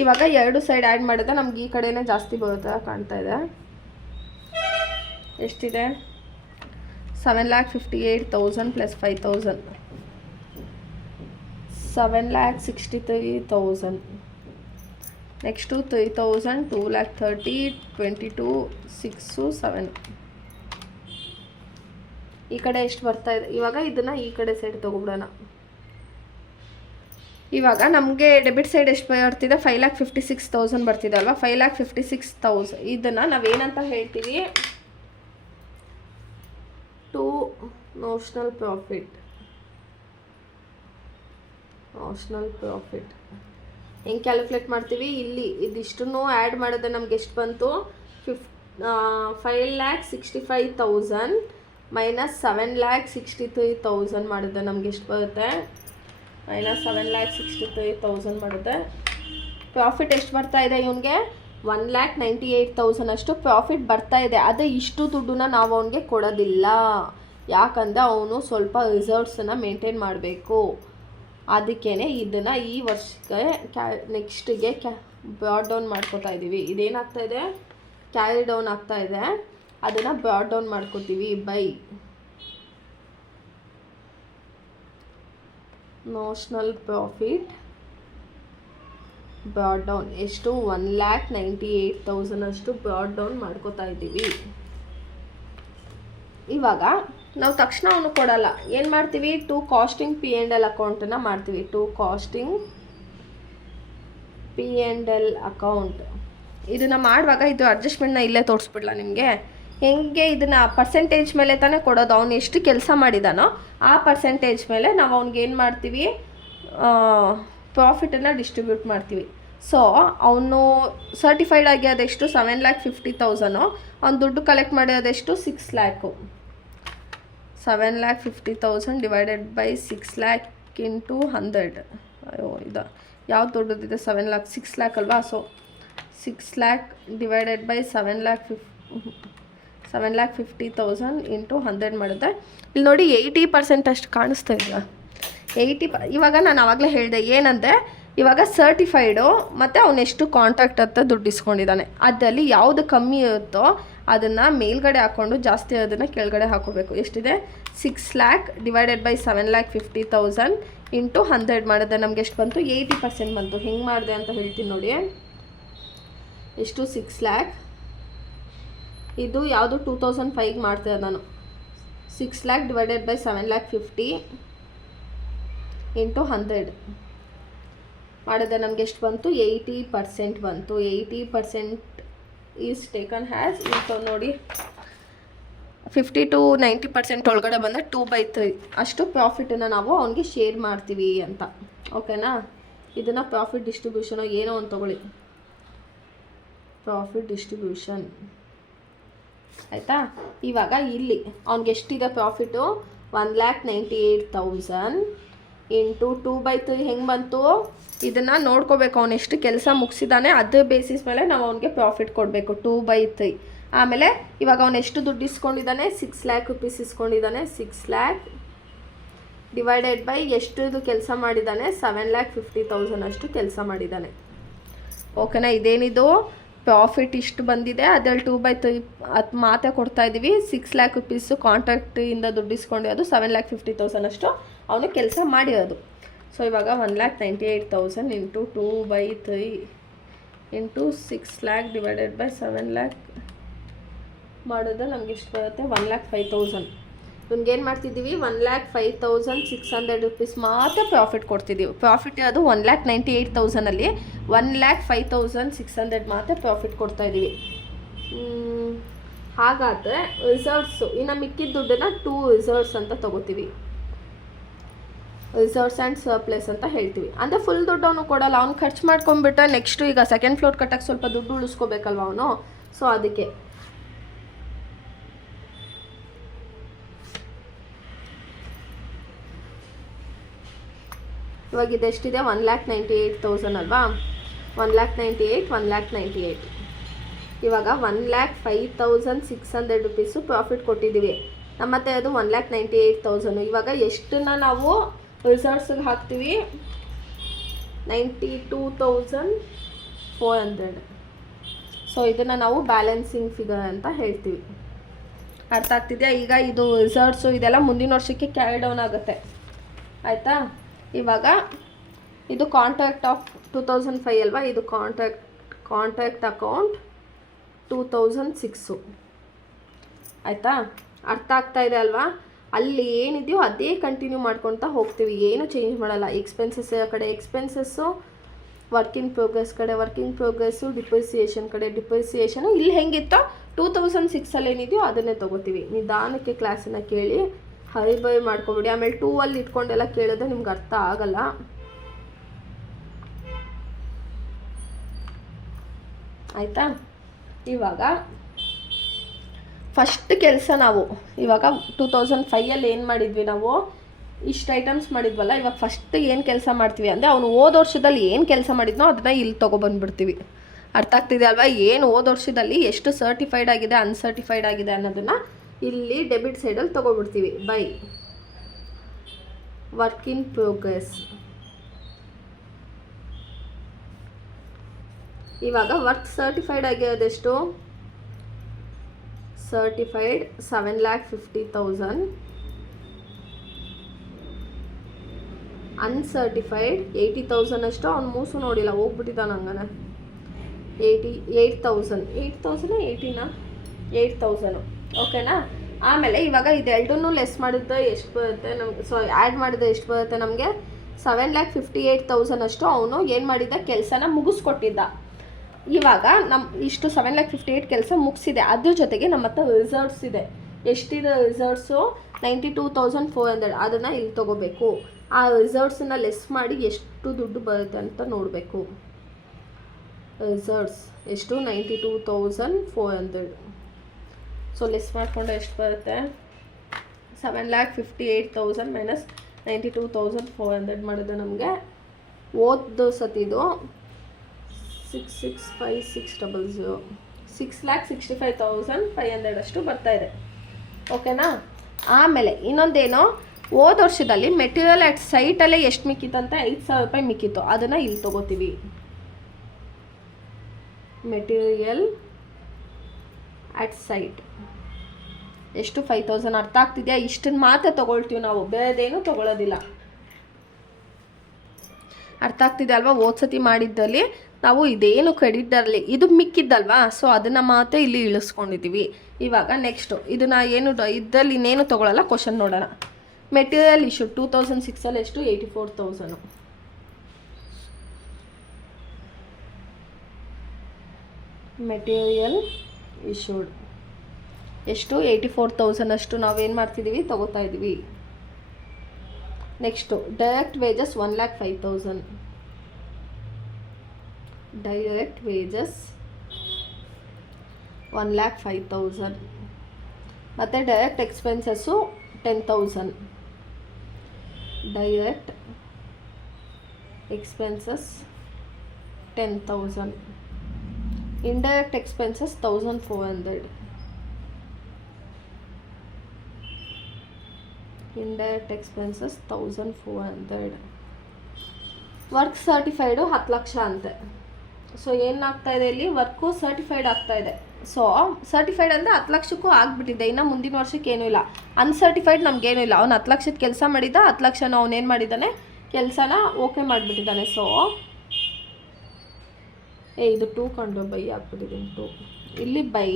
ಇವಾಗ 2 ಸೈಡ್ ಆ್ಯಡ್ ಮಾಡಿದ್ರೆ ನಮ್ಗೆ ಈ ಕಡೆನೇ ಜಾಸ್ತಿ ಬರುತ್ತೆ ಕಾಣ್ತಾ ಇದೆ. ಎಷ್ಟಿದೆ, 7,58,000 ಪ್ಲಸ್ 5,000 7,63,000. ನೆಕ್ಸ್ಟು 3,000, 2,30,000, 22, 6, 7. ಈ ಕಡೆ ಎಷ್ಟು ಬರ್ತಾ ಇದೆ. ಇವಾಗ ಇದನ್ನು ಈ ಕಡೆ ಸೈಡ್ ತೊಗೊಬಿಡೋಣ. ಇವಾಗ ನಮಗೆ ಡೆಬಿಟ್ ಸೈಡ್ ಎಷ್ಟು ಬರ್ತಿದೆ, 5,56,000 ಬರ್ತಿದೆ ಅಲ್ವಾ. 5,56,000 ಇದನ್ನು ನಾವೇನಂತ ಹೇಳ್ತೀವಿ, ಟು ನೋಷನಲ್ ಪ್ರಾಫಿಟ್. ಹೆಂಗೆ ಕ್ಯಾಲ್ಕುಲೇಟ್ ಮಾಡ್ತೀವಿ, ಇಲ್ಲಿ ಇದಿಷ್ಟನ್ನು ಆ್ಯಡ್ ಮಾಡಿದ್ರೆ ನಮ್ಗೆ ಎಷ್ಟು ಬಂತು, 5,65,000 ಮೈನಸ್ 7,63,000 ಮಾಡಿದ್ರೆ ನಮ್ಗೆ ಎಷ್ಟು ಬರುತ್ತೆ, ಮೈನಸ್ 7,63,000 ಮಾಡಿದ್ರೆ ಪ್ರಾಫಿಟ್ ಎಷ್ಟು ಬರ್ತಾ ಇದೆ ಇವನಿಗೆ, 1,98,000 ಅಷ್ಟು ಪ್ರಾಫಿಟ್ ಬರ್ತಾ ಇದೆ. ಆದರೆ ಇಷ್ಟು ದುಡ್ಡನ್ನ ನಾವು ಅವನಿಗೆ ಕೊಡೋದಿಲ್ಲ, ಯಾಕಂದರೆ ಅವನು ಸ್ವಲ್ಪ ರಿಸರ್ವ್ಸನ್ನು ಮೇಂಟೈನ್ ಮಾಡಬೇಕು. ಅದಕ್ಕೇ ಇದನ್ನು ಈ ವರ್ಷಕ್ಕೆ ನೆಕ್ಸ್ಟಿಗೆ ಬ್ರಾಡ್ ಡೌನ್ ಮಾಡ್ಕೋತಾ ಇದ್ದೀವಿ. ಇದೇನಾಗ್ತಾ ಇದೆ, ಕ್ಯಾರಿ ಡೌನ್ ಆಗ್ತಾ ಇದೆ, ಅದನ್ನು ಬ್ರಾಡ್ ಡೌನ್ ಮಾಡ್ಕೋತೀವಿ by notional profit brought down. ಎಷ್ಟು, 1,98,000 ಅಷ್ಟು ಬ್ರಾಡ್ ಡೌನ್ ಮಾಡ್ಕೋತಾ ಇದ್ದೀವಿ. ಇವಾಗ ನಾವು ತಕ್ಷಣ ಅವನು ಕೊಡಲ್ಲ. ಏನು ಮಾಡ್ತೀವಿ, ಟು ಕಾಸ್ಟಿಂಗ್ P&L ಅಕೌಂಟನ್ನು ಮಾಡ್ತೀವಿ. ಟು ಕಾಸ್ಟಿಂಗ್ P&L ಅಕೌಂಟ್ ಇದನ್ನು ಮಾಡುವಾಗ ಇದು ಅಡ್ಜಸ್ಟ್ಮೆಂಟ್ನ ಇಲ್ಲೇ ತೋರಿಸ್ಬಿಡ್ಲಾ ನಿಮಗೆ. ಹೆಂಗೆ ಇದನ್ನು ಪರ್ಸೆಂಟೇಜ್ ಮೇಲೆ ತಾನೇ ಕೊಡೋದು. ಅವ್ನು ಎಷ್ಟು ಕೆಲಸ ಮಾಡಿದಾನೋ ಆ ಪರ್ಸೆಂಟೇಜ್ ಮೇಲೆ ನಾವು ಅವ್ನಿಗೆ ಏನು ಮಾಡ್ತೀವಿ, ಪ್ರಾಫಿಟನ್ನು ಡಿಸ್ಟ್ರಿಬ್ಯೂಟ್ ಮಾಡ್ತೀವಿ. ಸೊ ಅವನು ಸರ್ಟಿಫೈಡ್ ಆಗಿ ಅದೆಷ್ಟು 7,50,000, ಅವ್ನು ದುಡ್ಡು ಕಲೆಕ್ಟ್ ಮಾಡೋದೆಷ್ಟು 6 lakh. 7,50,000 divided by 6 lakh into 100. ಅಯ್ಯೋ ಇದು ಯಾವ್ದು ದೊಡ್ಡದಿದೆ, 7 ಲ್ಯಾಕ್ 6 ಲ್ಯಾಕ್ ಅಲ್ವಾ. So 6 lakh divided by 7,50,000 into 100 ಮಾಡಿದ್ರೆ ಇಲ್ಲಿ ನೋಡಿ 80% ಅಷ್ಟು ಕಾಣಿಸ್ತಾ ಇದೆಯಾ. ಇವಾಗ ನಾನು ಆವಾಗಲೇ ಹೇಳಿದೆ ಏನಂದರೆ, ಇವಾಗ ಸರ್ಟಿಫೈಡು ಮತ್ತು ಅವನೆಷ್ಟು ಕಾಂಟ್ರಾಕ್ಟ್ ಅಂತ ದುಡ್ಡು ಇಸ್ಕೊಂಡಿದ್ದಾನೆ, ಅದರಲ್ಲಿ ಯಾವುದು ಕಮ್ಮಿ ಇರುತ್ತೋ ಅದನ್ನು ಮೇಲ್ಗಡೆ ಹಾಕ್ಕೊಂಡು ಜಾಸ್ತಿ ಅದನ್ನು ಕೆಳಗಡೆ ಹಾಕೋಬೇಕು. ಎಷ್ಟಿದೆ, 6 ಲ್ಯಾಕ್ ಡಿವೈಡೆಡ್ ಬೈ 7,50,000 ಇಂಟು 100 ಮಾಡಿದ್ರೆ ನಮ್ಗೆ ಎಷ್ಟು ಬಂತು, 80% ಬಂತು. ಹೆಂಗೆ ಮಾಡಿದೆ ಅಂತ ಹೇಳ್ತೀನಿ ನೋಡಿ. ಎಷ್ಟು, 6 ಲ್ಯಾಕ್, ಇದು ಯಾವುದು 2005 ಮಾಡ್ತಿದ್ದೆ ನಾನು. 6 ಲ್ಯಾಕ್ ಡಿವೈಡೆಡ್ ಬೈ 7,50,000 ಇಂಟು 100 ಮಾಡಿದ್ರೆ ನಮ್ಗೆ ಎಷ್ಟು ಬಂತು, 80% ಬಂತು. 80% ಈಸ್ ಟೇಕನ್ ಹ್ಯಾಸ್ ಇಂಟು ನೋಡಿ 50 to 90% ಒಳಗಡೆ ಬಂದರೆ 2/3 ಅಷ್ಟು ಪ್ರಾಫಿಟನ್ನು ನಾವು ಅವನಿಗೆ ಶೇರ್ ಮಾಡ್ತೀವಿ ಅಂತ. ಓಕೆನಾ. ಇದನ್ನು ಪ್ರಾಫಿಟ್ ಡಿಸ್ಟ್ರಿಬ್ಯೂಷನು ಏನೋ ಒಂದು ತೊಗೊಳ್ಳಿ, ಪ್ರಾಫಿಟ್ ಡಿಸ್ಟ್ರಿಬ್ಯೂಷನ್ ಆಯಿತಾ. ಇವಾಗ ಇಲ್ಲಿ ಅವ್ನಿಗೆ ಎಷ್ಟಿದೆ ಪ್ರಾಫಿಟು, 1,98,000 ಇಂಟು 2/3 ಹೆಂಗೆ ಬಂತು, ಇದನ್ನು ನೋಡ್ಕೋಬೇಕು. ಅವನು ಎಷ್ಟು ಕೆಲಸ ಮುಗಿಸಿದ್ದಾನೆ ಅದ್ರ ಬೇಸಿಸ್ ಮೇಲೆ ನಾವು ಅವನಿಗೆ ಪ್ರಾಫಿಟ್ ಕೊಡಬೇಕು, 2/3. ಆಮೇಲೆ ಇವಾಗ ಅವನು ಎಷ್ಟು ದುಡ್ಡು ಇಸ್ಕೊಂಡಿದ್ದಾನೆ, 6 ಲ್ಯಾಕ್ ರುಪೀಸ್ ಇಸ್ಕೊಂಡಿದ್ದಾನೆ. 6 ಲ್ಯಾಕ್ ಡಿವೈಡೆಡ್ ಬೈ ಎಷ್ಟು ಕೆಲಸ ಮಾಡಿದ್ದಾನೆ, 7,50,000 ಅಷ್ಟು ಕೆಲಸ ಮಾಡಿದ್ದಾನೆ. ಓಕೆನಾ. ಇದೇನಿದು ಪ್ರಾಫಿಟ್ ಇಷ್ಟು ಬಂದಿದೆ, ಅದರಲ್ಲಿ 2/3 ಅದು ಮಾತ್ರ ಕೊಡ್ತಾ ಇದ್ದೀವಿ. 6 ಲ್ಯಾಕ್ ರುಪೀಸು ಕಾಂಟ್ರಾಕ್ಟಿಂದ ದುಡ್ಡು ಇಸ್ಕೊಂಡು ಅದು 7,50,000 ಅಷ್ಟು ಅವನು ಕೆಲಸ ಮಾಡಿರೋದು. ಸೊ ಇವಾಗ 1,98,000 into 2/3 into 6 lakh divided by 7 lac ಮಾಡಿದ್ರೆ ನಮ್ಗೆ ಎಷ್ಟು ಬರುತ್ತೆ, 1,05,000. ಇವ್ನಿಗೇನು ಮಾಡ್ತಿದ್ದೀವಿ, 1,05,600 ರುಪೀಸ್ ಮಾತ್ರ ಪ್ರಾಫಿಟ್ ಕೊಡ್ತಿದ್ದೀವಿ. ಪ್ರಾಫಿಟ್ ಅದು 1,98,000ಅಲ್ಲಿ 1,05,600 ಮಾತ್ರ ಪ್ರಾಫಿಟ್ ಕೊಡ್ತಾಯಿದ್ದೀವಿ. ಹಾಗಾದರೆ ರಿಸರ್ವ್ಸು ಇನ್ನು ಮಿಕ್ಕಿದ ದುಡ್ಡನ್ನು 2 ರಿಸರ್ವ್ಸ್ ಅಂತ ತೊಗೋತೀವಿ. ರಿಸರ್ವ್ಸ್ ಆ್ಯಂಡ್ ಸರ್ಪ್ಲೆಸ್ ಅಂತ ಹೇಳ್ತೀವಿ. ಅಂದರೆ ಫುಲ್ ದುಡ್ಡು ಅವನು ಕೊಡಲ್ಲ, ಅವ್ನು ಖರ್ಚು ಮಾಡ್ಕೊಂಡ್ಬಿಟ್ರೆ ನೆಕ್ಸ್ಟು ಈಗ ಸೆಕೆಂಡ್ ಫ್ಲೋರ್ ಕಟ್ಟಕ್ಕೆ ಸ್ವಲ್ಪ ದುಡ್ಡು ಉಳಿಸ್ಕೋಬೇಕಲ್ವ ಅವನು. ಸೊ ಅದಕ್ಕೆ ಇವಾಗ ಇದೆಷ್ಟಿದೆ, 1,98,000 ಅಲ್ವಾ. 1,98,000 ಇವಾಗ 1,05,600 ರುಪೀಸು ಪ್ರಾಫಿಟ್ ಕೊಟ್ಟಿದ್ದೀವಿ. ನಮ್ಮತ್ತೆ ಅದು 1,98,000. ಇವಾಗ ಎಷ್ಟನ್ನು ನಾವು ರಿಸರ್ವ್ಸ್ಗೆ ಹಾಕ್ತೀವಿ, 92,400. ಸೊ ಇದನ್ನು ನಾವು ಬ್ಯಾಲೆನ್ಸಿಂಗ್ ಫಿಗರ್ ಅಂತ ಹೇಳ್ತೀವಿ. ಅರ್ಥ ಆಗ್ತಿದೆಯಾ. ಈಗ ಇದು ರಿಸರ್ವ್ಸು ಇದೆಲ್ಲ ಮುಂದಿನ ವರ್ಷಕ್ಕೆ ಕ್ಯಾರಿ ಡೌನ್ ಆಗುತ್ತೆ ಆಯಿತಾ. ಇವಾಗ ಇದು ಕಾಂಟ್ರಾಕ್ಟ್ ಆಫ್ 2005 ಅಲ್ವಾ, ಇದು ಕಾಂಟ್ರಾಕ್ಟ್ ಅಕೌಂಟ್ 2006 ಆಯಿತಾ. ಅರ್ಥ ಆಗ್ತಾ ಇದೆ ಅಲ್ವಾ. ಅಲ್ಲಿ ಏನಿದೆಯೋ ಅದೇ ಕಂಟಿನ್ಯೂ ಮಾಡ್ಕೊತಾ ಹೋಗ್ತೀವಿ, ಏನು ಚೇಂಜ್ ಮಾಡಲ್ಲ. ಎಕ್ಸ್ಪೆನ್ಸಸ್ ಕಡೆ ಎಕ್ಸ್ಪೆನ್ಸಸ್ಸು, ವರ್ಕ್ ಇನ್ ಪ್ರೋಗ್ರೆಸ್ ಕಡೆ ವರ್ಕ್ ಇನ್ ಪ್ರೋಗ್ರೆಸ್ಸು, ಡಿಪ್ರಿಸಿಯೇಷನ್ ಕಡೆ ಡಿಪ್ರಿಸಿಯೇಷನು. ಇಲ್ಲಿ ಹೆಂಗಿತ್ತೋ 2006 ಏನಿದೆಯೋ ಅದನ್ನೇ ತೊಗೋತೀವಿ. ನಿಧಾನಕ್ಕೆ ಕ್ಲಾಸನ್ನು ಕೇಳಿ, ಹರಿಬೈ ಮಾಡ್ಕೊಬಿಡಿ. ಆಮೇಲೆ 2 ಅಲ್ಲಿ ಇಟ್ಕೊಂಡೆಲ್ಲ ಕೇಳಿದ್ರೆ ನಿಮ್ಗೆ ಅರ್ಥ ಆಗಲ್ಲ. ಆಯಿತಾ. ಇವಾಗ ಫಸ್ಟ್ ಕೆಲಸ ನಾವು ಇವಾಗ 2005 ಏನು ಮಾಡಿದ್ವಿ, ನಾವು ಇಷ್ಟು ಐಟಮ್ಸ್ ಮಾಡಿದ್ವಲ್ಲ. ಇವಾಗ ಫಸ್ಟ್ ಏನು ಕೆಲಸ ಮಾಡ್ತೀವಿ ಅಂದರೆ, ಅವನು ಹೋದ ವರ್ಷದಲ್ಲಿ ಏನು ಕೆಲಸ ಮಾಡಿದ್ನೋ ಅದನ್ನ ಇಲ್ಲಿ ತೊಗೊಬಂದ್ಬಿಡ್ತೀವಿ. ಅರ್ಥ ಆಗ್ತಿದೆ ಅಲ್ವಾ. ಏನು ಹೋದ ವರ್ಷದಲ್ಲಿ ಎಷ್ಟು ಸರ್ಟಿಫೈಡ್ ಆಗಿದೆ ಅನ್ಸರ್ಟಿಫೈಡ್ ಆಗಿದೆ ಅನ್ನೋದನ್ನು ಇಲ್ಲಿ ಡೆಬಿಟ್ ಸೈಡಲ್ಲಿ ತೊಗೊಬಿಡ್ತೀವಿ. By work in progress. ಇವಾಗ ವರ್ಕ್ ಸರ್ಟಿಫೈಡ್ ಆಗಿರೋದೆಷ್ಟು, ಸರ್ಟಿಫೈಡ್ 7,50,000, ಅನ್ಸರ್ಟಿಫೈಡ್ 80,000 ಅಷ್ಟು. ಅವ್ನು ಮೂಸು ನೋಡಿಲ್ಲ, ಹೋಗ್ಬಿಟ್ಟಿದ್ದಾನೆ ಹಂಗಾನೆ. 8,000 8,000 8,000 ಓಕೆನಾ. ಆಮೇಲೆ ಇವಾಗ ಇದೆರಡನ್ನೂ ಲೆಸ್ ಮಾಡಿದ್ರೆ ಎಷ್ಟು ಬರುತ್ತೆ ನಮ್ಗೆ, ಆ್ಯಡ್ ಮಾಡಿದ್ರೆ ಎಷ್ಟು ಬರುತ್ತೆ ನಮಗೆ 7,58,000 ಅಷ್ಟು ಅವನು ಏನು ಮಾಡಿದ್ದ, ಕೆಲಸನ ಮುಗಿಸ್ಕೊಟ್ಟಿದ್ದ. ಇವಾಗ ಇಷ್ಟು 7,58,000 ಕೆಲಸ ಮುಗಿಸಿದೆ. ಅದ್ರ ಜೊತೆಗೆ ನಮ್ಮ ಹತ್ರ ರಿಸರ್ವ್ಸ್ ಇದೆ. ಎಷ್ಟಿದೆ ರಿಸರ್ವ್ಸು? 92,400. ಅದನ್ನು ಇಲ್ಲಿ ತೊಗೋಬೇಕು. ಆ ರಿಸರ್ವ್ಸನ್ನ ಲೆಸ್ ಮಾಡಿ ಎಷ್ಟು ದುಡ್ಡು ಬರುತ್ತೆ ಅಂತ ನೋಡಬೇಕು. ರಿಸರ್ವ್ಸ್ ಎಷ್ಟು? 92,400. ಸೊ ಲೆಸ್ ಮಾಡಿಕೊಂಡು ಎಷ್ಟು ಬರುತ್ತೆ? 7,58,000 ಮೈನಸ್ 92,400 ಮಾಡಿದ್ರೆ ನಮಗೆ ಓದ್ದು ಸತಿದು 665,600 6,65,500 ಅಷ್ಟು ಬರ್ತಾಯಿದೆ. ಓಕೆನಾ? ಆಮೇಲೆ ಇನ್ನೊಂದೇನು, ಹೋದ ವರ್ಷದಲ್ಲಿ ಮೆಟೀರಿಯಲ್ ಅಟ್ ಸೈಟಲ್ಲೇ ಎಷ್ಟು ಮಿಕ್ಕಿತ್ತಂತ 5,000 ರೂಪಾಯಿ ಮಿಕ್ಕಿತ್ತು. ಅದನ್ನು ಇಲ್ಲಿ ತೊಗೋತೀವಿ. ಮೆಟೀರಿಯಲ್ ಅಟ್ ಸೈಟ್ ಎಷ್ಟು? 5,000. ಅರ್ಥ ಆಗ್ತಿದೆಯಾ? ಇಷ್ಟನ್ನು ಮಾತ್ರ ತೊಗೊಳ್ತೀವಿ ನಾವು, ಬೇರೆದೇನು ತೊಗೊಳ್ಳೋದಿಲ್ಲ. ಅರ್ಥ ಆಗ್ತಿದೆ ಅಲ್ವಾ? ಓದ್ಸತಿ ಮಾಡಿದ್ದಲ್ಲಿ ನಾವು ಇದೇನು ಕ್ರೆಡಿಟ್ ಬರಲಿ, ಇದು ಮಿಕ್ಕಿದ್ದಲ್ವಾ, ಸೊ ಅದನ್ನು ಮಾತ್ರ ಇಲ್ಲಿ ಇಳಿಸ್ಕೊಂಡಿದ್ದೀವಿ. ಇವಾಗ ನೆಕ್ಸ್ಟು ಇದನ್ನು ಏನು ಇದರಲ್ಲಿ ಇನ್ನೇನು ತೊಗೊಳ್ಳಲ್ಲ. ಕ್ವಶನ್ ನೋಡೋಣ. ಮೆಟೀರಿಯಲ್ ಇಶ್ಯೂ 2006 ಎಷ್ಟು? 84,000. ಮೆಟೀರಿಯಲ್ ಇಶ್ಯೂಡ್ ಎಷ್ಟು? 84,000 ಅಷ್ಟು ನಾವೇನು ಮಾಡ್ತಿದ್ದೀವಿ, ತೊಗೋತಾ ಇದ್ದೀವಿ. Next direct wages 1,05,000. Direct wages 1,05,000. ಮತ್ತು direct expenses 10,000. Direct expenses 10,000. Indirect expenses 1,400. Indirect expenses 1,400. Work certified 10 lakh ಅಂತೆ. ಸೊ ಏನಾಗ್ತಾಯಿದೆ ಇಲ್ಲಿ? ವರ್ಕು ಸರ್ಟಿಫೈಡ್ ಆಗ್ತಾಯಿದೆ. ಸೊ ಸರ್ಟಿಫೈಡ್ ಅಂದರೆ 10 ಲಕ್ಷಕ್ಕೂ ಆಗಿಬಿಟ್ಟಿದೆ. ಇನ್ನು ಮುಂದಿನ ವರ್ಷಕ್ಕೆ ಏನೂ ಇಲ್ಲ. ಅನ್ಸರ್ಟಿಫೈಡ್ ನಮಗೇನೂ ಇಲ್ಲ. ಅವ್ನು 10 ಲಕ್ಷದ ಕೆಲಸ ಮಾಡಿದ್ದ, 10 ಲಕ್ಷನ ಅವನೇನು ಮಾಡಿದ್ದಾನೆ, ಕೆಲಸನ ಓಕೆ ಮಾಡಿಬಿಟ್ಟಿದ್ದಾನೆ. ಸೊ ಇದು 2 ಕಂಡು ಬೈ ಹಾಕ್ಬಿಟ್ಟಿದ್ದೀನಿ. 2 ಇಲ್ಲಿ ಬೈ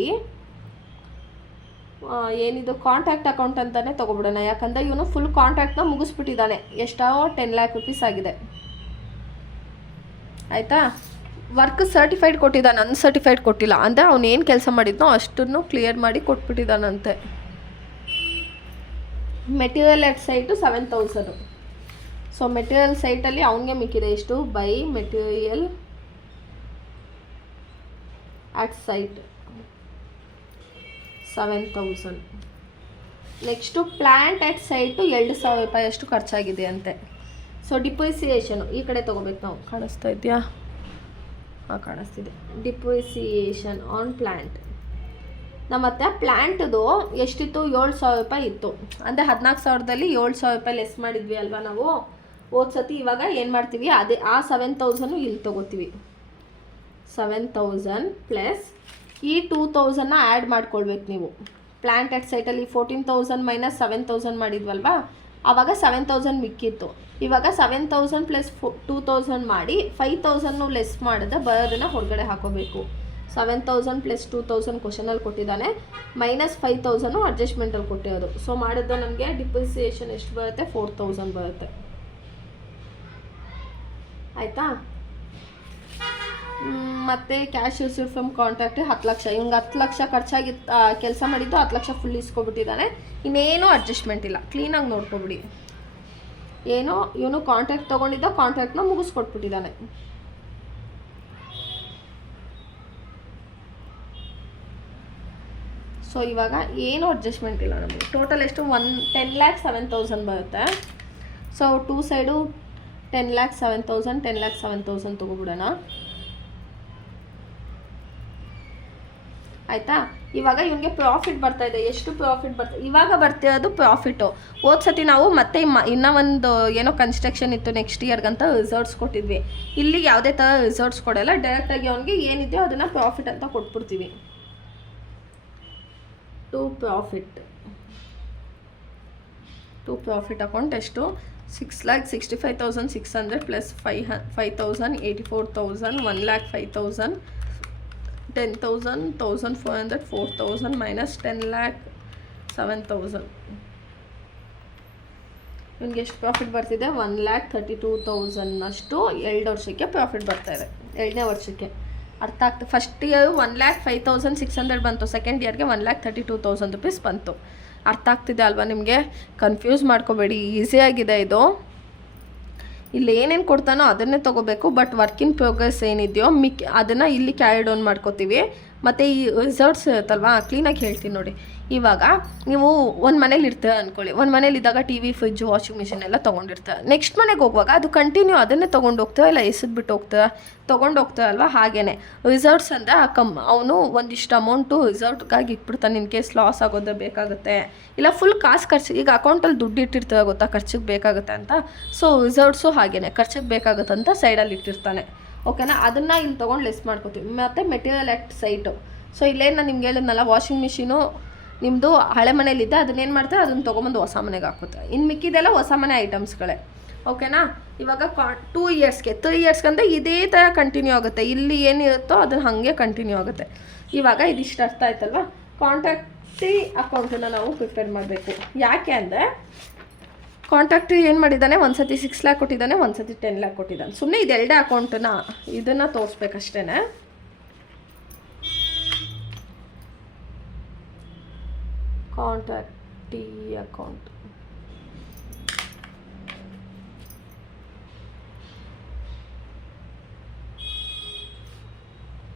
ಏನಿದು ಕಾಂಟ್ಯಾಕ್ಟ್ ಅಕೌಂಟ್ ಅಂತಲೇ ತೊಗೊಬಿಡೋಣ. ಯಾಕಂದರೆ ಇವನು ಫುಲ್ ಕಾಂಟ್ಯಾಕ್ಟ್ನ ಮುಗಿಸ್ಬಿಟ್ಟಿದ್ದಾನೆ. ಎಷ್ಟೋ 10 ಲ್ಯಾಕ್ ರುಪೀಸ್ ಆಗಿದೆ. ಆಯಿತಾ? ವರ್ಕ್ ಸರ್ಟಿಫೈಡ್ ಕೊಟ್ಟಿದ್ದಾನೆ, ಅನ್ಸರ್ಟಿಫೈಡ್ ಕೊಟ್ಟಿಲ್ಲ. ಅಂದರೆ ಅವನು ಏನು ಕೆಲಸ ಮಾಡಿದ್ನೋ ಅಷ್ಟನ್ನು ಕ್ಲಿಯರ್ ಮಾಡಿ ಕೊಟ್ಬಿಟ್ಟಿದ್ದಾನಂತೆ. ಮೆಟೀರಿಯಲ್ ಎಟ್ ಸೈಟು 7,000. ಸೊ ಮೆಟೀರಿಯಲ್ ಸೈಟಲ್ಲಿ ಅವನಿಗೆ ಮಿಕ್ಕಿದೆ ಎಷ್ಟು? By material at site 7,000. Next plant at site 2,000 ರೂಪಾಯಿ ಅಷ್ಟು ಖರ್ಚಾಗಿದೆ ಅಂತೆ. ಸೊ ಡಿಪ್ರಿಸಿಯೇಷನು ಈ ಕಡೆ ತೊಗೋಬೇಕು ನಾವು. ಕಾಣಿಸ್ತಾ ಇದೆಯಾ? ಹಾಂ, ಕಾಣಿಸ್ತಿದೆ. Depreciation on plant. ನಮ್ಮ ಹತ್ರ ಪ್ಲ್ಯಾಂಟ್ದು ಎಷ್ಟಿತ್ತು? 7,000 ರೂಪಾಯಿ ಇತ್ತು. ಅಂದರೆ 14,000ದಲ್ಲಿ 7,000 ರೂಪಾಯಿ ಲೆಸ್ ಮಾಡಿದ್ವಿ ಅಲ್ವಾ ನಾವು ಹೋದ ಸತಿ. ಇವಾಗ ಏನು ಮಾಡ್ತೀವಿ, ಅದೇ ಆ 7,000 ಇಲ್ಲಿ ತೊಗೋತೀವಿ. 7,000 ಪ್ಲಸ್ ಈ 2,000ನ ಆ್ಯಡ್ ಮಾಡ್ಕೊಳ್ಬೇಕು ನೀವು. ಪ್ಲ್ಯಾಂಟ್ ಅಟ್ ಸೈಟಲ್ಲಿ 14,000 ಮೈನಸ್ 7,000 ಮಾಡಿದ್ವಲ್ವಾ, ಆವಾಗ 7,000 ಮಿಕ್ಕಿತ್ತು. ಇವಾಗ 7,000 ಪ್ಲಸ್ 2,000 ಮಾಡಿ 5,000 ಲೆಸ್ ಮಾಡಿದ್ರೆ ಬರೋದನ್ನು ಹೊರಗಡೆ ಹಾಕೋಬೇಕು. 7,000 ಪ್ಲಸ್ 2,000 ಕ್ವಶನಲ್ಲಿ ಕೊಟ್ಟಿದ್ದಾನೆ, ಮೈನಸ್ 5,000 ಅಡ್ಜಸ್ಟ್ಮೆಂಟಲ್ಲಿ ಕೊಟ್ಟಿರೋದು. ಸೊ ಮಾಡಿದ್ರೆ ನಮಗೆ ಡಿಪ್ರಿಸಿಯೇಷನ್ ಎಷ್ಟು ಬರುತ್ತೆ? 4,000 ಬರುತ್ತೆ. ಆಯಿತಾ? ಮತ್ತು ಕ್ಯಾಶ್ ರಿಸೀವ್ಡ್ ಫ್ರಮ್ ಕಾಂಟ್ರಾಕ್ಟ್ 10 ಲಕ್ಷ. ಇವ್ನಿಗೆ 10 ಲಕ್ಷ ಖರ್ಚಾಗಿ ಕೆಲಸ ಮಾಡಿದ್ದು 10 ಲಕ್ಷ ಫುಲ್ ಇಸ್ಕೊಬಿಟ್ಟಿದ್ದಾನೆ. ಇನ್ನೇನು ಅಡ್ಜಸ್ಟ್ಮೆಂಟ್ ಇಲ್ಲ. ಕ್ಲೀನಾಗಿ ನೋಡ್ಕೊಬಿಡಿ. ಏನೋ ಇವನು ಕಾಂಟ್ರಾಕ್ಟ್ ತೊಗೊಂಡಿದ್ದ, ಕಾಂಟ್ರಾಕ್ಟ್ನ ಮುಗಿಸ್ಕೊಟ್ಬಿಟ್ಟಿದ್ದಾನೆ. ಸೊ ಇವಾಗ ಏನು ಅಡ್ಜಸ್ಟ್ಮೆಂಟ್ ಇಲ್ಲ ನಮಗೆ. ಟೋಟಲ್ ಎಷ್ಟು? 10,07,000 ಬರುತ್ತೆ. So 2 side 10,07,000 10,07,000 ತೊಗೊಬಿಡೋಣ. ಆಯಿತಾ? ಇವಾಗ ಇವನಿಗೆ ಪ್ರಾಫಿಟ್ ಬರ್ತಾ ಇದೆ. ಎಷ್ಟು ಪ್ರಾಫಿಟ್ ಬರ್ತದೆ? ಇವಾಗ ಬರ್ತಿರೋದು ಪ್ರಾಫಿಟು. ಹೋದ ಸತಿ ನಾವು ಮತ್ತೆ ಇನ್ನೂ ಒಂದು ಏನೋ ಕನ್ಸ್ಟ್ರಕ್ಷನ್ ಇತ್ತು ನೆಕ್ಸ್ಟ್ ಇಯರ್ಗಂತ ರಿಸರ್ವ್ಸ್ ಕೊಟ್ಟಿದ್ವಿ. ಇಲ್ಲಿ ಯಾವುದೇ ಥರ ರಿಸರ್ವ್ಸ್ ಕೊಡೋಲ್ಲ. ಡೈರೆಕ್ಟಾಗಿ ಅವನಿಗೆ ಏನಿದೆಯೋ ಅದನ್ನು ಪ್ರಾಫಿಟ್ ಅಂತ ಕೊಟ್ಬಿಡ್ತೀವಿ. ಟು ಪ್ರಾಫಿಟ್ ಅಕೌಂಟ್ ಎಷ್ಟು? 6,65,600 ಪ್ಲಸ್ 5,000 84,000 1,05,000 10,000 1,400 4,000 ಮೈನಸ್ 10,00,000 7,000. ಇವನಿಗೆ ಎಷ್ಟು ಪ್ರಾಫಿಟ್ ಬರ್ತಿದೆ? 1,32,000 ಅಷ್ಟು 2 ವರ್ಷಕ್ಕೆ ಪ್ರಾಫಿಟ್ ಬರ್ತಾ ಇದೆ. 2ನೇ ವರ್ಷಕ್ಕೆ ಅರ್ಥ ಆಗ್ತದೆ. ಫಸ್ಟ್ ಇಯರ್ 1,05,600 ಬಂತು, ಸೆಕೆಂಡ್ ಇಯರ್ಗೆ 1,32,000 ರೂಪೀಸ್ ಬಂತು. ಅರ್ಥ ಆಗ್ತಿದೆ ಅಲ್ವಾ ನಿಮಗೆ? ಕನ್ಫ್ಯೂಸ್ ಮಾಡ್ಕೋಬೇಡಿ, ಈಸಿಯಾಗಿದೆ ಇದು. ಇಲ್ಲಿ ಏನೇನು ಕೊಡ್ತಾನೋ ಅದನ್ನೇ ತೊಗೋಬೇಕು. ಬಟ್ ವರ್ಕ್ ಇನ್ ಪ್ರೋಗ್ರೆಸ್ ಏನಿದೆಯೋ ಅದನ್ನು ಇಲ್ಲಿ ಕ್ಯಾರಿ ಡೌನ್ ಮಾಡ್ಕೋತೀವಿ. ಮತ್ತು ಈ ರಿಸಲ್ಟ್ಸ್ ಇರುತ್ತಲ್ವ, ಕ್ಲೀನಾಗಿ ಹೇಳ್ತೀನಿ ನೋಡಿ. ಇವಾಗ ನೀವು ಒಂದು ಮನೇಲಿ ಇರ್ತೀರ ಅಂದ್ಕೊಳ್ಳಿ. ಒಂದು ಮನೇಲಿ ಇದ್ದಾಗ T V, fridge, washing machine ಎಲ್ಲ ತೊಗೊಂಡಿರ್ತಾರೆ. ನೆಕ್ಸ್ಟ್ ಮನೆಗೆ ಹೋಗುವಾಗ ಅದು ಕಂಟಿನ್ಯೂ ಅದನ್ನೇ ತೊಗೊಂಡು ಹೋಗ್ತಾರೆ, ಇಲ್ಲ ಎಸೆದ್ಬಿಟ್ಟು ಹೋಗ್ತಾರೆ, ತೊಗೊಂಡು ಹೋಗ್ತಾರಲ್ವ. ಹಾಗೇ ರಿಸರ್ವ್ಸ್ ಅಂದರೆ ಅವನು ಒಂದಿಷ್ಟು ಅಮೌಂಟು ರಿಸರ್ವ್ಗಾಗಿ ಇಟ್ಬಿಡ್ತಾನೆ. ಇನ್ ಕೇಸ್ ಲಾಸ್ ಆಗೋದ್ರೆ ಬೇಕಾಗುತ್ತೆ, ಇಲ್ಲ ಫುಲ್ ಕಾಸು ಖರ್ಚು. ಈಗ ಅಕೌಂಟಲ್ಲಿ ದುಡ್ಡು ಇಟ್ಟಿರ್ತಾರೆ ಗೊತ್ತಾ, ಖರ್ಚಿಗೆ ಬೇಕಾಗುತ್ತೆ ಅಂತ. ಸೊ ರಿಸರ್ವ್ಸು ಹಾಗೇ ಖರ್ಚಿಗೆ ಬೇಕಾಗುತ್ತೆ ಅಂತ ಸೈಡಲ್ಲಿ ಇಟ್ಟಿರ್ತಾನೆ. ಓಕೆನಾ? ಅದನ್ನು ಇಲ್ಲಿ ತೊಗೊಂಡು ಲೆಸ್ ಮಾಡ್ಕೋತೀವಿ. ಮತ್ತು ಮೆಟೀರಿಯಲ್ ಎಟ್ ಸೈಟು. ಸೊ ಇಲ್ಲೇ ನಾನು ನಿಮ್ಗೆ ಹೇಳಿದ್ನಲ್ಲ, ವಾಷಿಂಗ್ ಮಿಷಿನು ನಿಮ್ಮದು ಹಳೆ ಮನೇಲಿದ್ದೆ, ಅದನ್ನೇನು ಮಾಡ್ತಾರೆ, ಅದನ್ನು ತೊಗೊಂಬಂದು ಹೊಸ ಮನೆಗೆ ಹಾಕುತ್ತೆ. ಇನ್ನು ಮಿಕ್ಕಿದೆಲ್ಲ ಹೊಸ ಮನೆ ಐಟಮ್ಸ್ಗಳೇ. ಓಕೆನಾ? ಇವಾಗ 2 ಇಯರ್ಸ್ಗೆ 3 ಇಯರ್ಸ್ಗೆ ಅಂದರೆ ಇದೇ ಥರ ಕಂಟಿನ್ಯೂ ಆಗುತ್ತೆ. ಇಲ್ಲಿ ಏನಿರುತ್ತೋ ಅದನ್ನು ಹಾಗೆ ಕಂಟಿನ್ಯೂ ಆಗುತ್ತೆ. ಇವಾಗ ಇದಿಷ್ಟು ಅರ್ಥ ಆಯ್ತಲ್ವ? ಕಾಂಟ್ಯಾಕ್ಟಿ ಅಕೌಂಟನ್ನು ನಾವು ಪ್ರಿಪೇರ್ ಮಾಡಬೇಕು. ಯಾಕೆ ಅಂದರೆ ಕಾಂಟ್ಯಾಕ್ಟ್ ಏನು ಮಾಡಿದ್ದಾನೆ, ಒಂದು ಸತಿ 6 lakh ಕೊಟ್ಟಿದ್ದಾನೆ, ಒಂದು ಸತಿ 10 lakh ಕೊಟ್ಟಿದ್ದಾನೆ. ಸುಮ್ಮನೆ ಇದೆರಡೇ ಅಕೌಂಟನ್ನ ಇದನ್ನು ತೋರಿಸ್ಬೇಕಷ್ಟೇ. ಕಾಂಟ್ಯಾಕ್ಟಿ ಅಕೌಂಟ್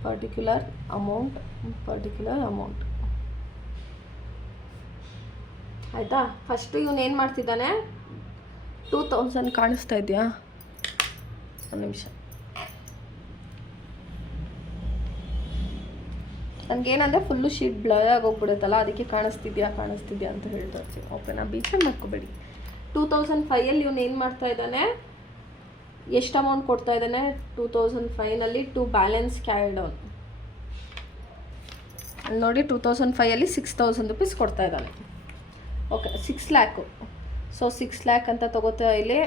ಪರ್ಟಿಕ್ಯುಲರ್ ಅಮೌಂಟ್ ಆಯಿತಾ? ಫಸ್ಟು ಇವನು ಏನು ಮಾಡ್ತಿದ್ದಾನೆ, 2,000 ಕಾಣಿಸ್ತಾ ಇದೆಯಾ? ಒಂದು ನಿಮಿಷ. ನನಗೇನಂದರೆ ಫುಲ್ಲು ಶೀಟ್ ಬ್ಲರ್ ಆಗೋಗ್ಬಿಡುತ್ತಲ್ಲ, ಅದಕ್ಕೆ ಕಾಣಿಸ್ತಿದ್ಯಾ ಅಂತ ಹೇಳ್ತಾ ಇರ್ತೀವಿ. ಓಕೆನಾ? ಬೇಜಾರು ಮಾಡ್ಕೋಬೇಡಿ. 2005 ಇವನು ಏನು ಮಾಡ್ತಾ ಇದ್ದಾನೆ, ಎಷ್ಟು ಅಮೌಂಟ್ ಕೊಡ್ತಾ ಇದ್ದಾನೆ 2005ನಲ್ಲಿ ಟು ಬ್ಯಾಲೆನ್ಸ್ ಕ್ಯಾರಿ ಡೌನ್. ಅಲ್ಲಿ ನೋಡಿ 2005 6,000 ರೂಪೀಸ್ ಕೊಡ್ತಾ ಇದ್ದಾನೆ. Okay, 6 lakh. ಸೊ 6 lakh ಅಂತ ತಗೋತಾ ಇಲ್ಲಿ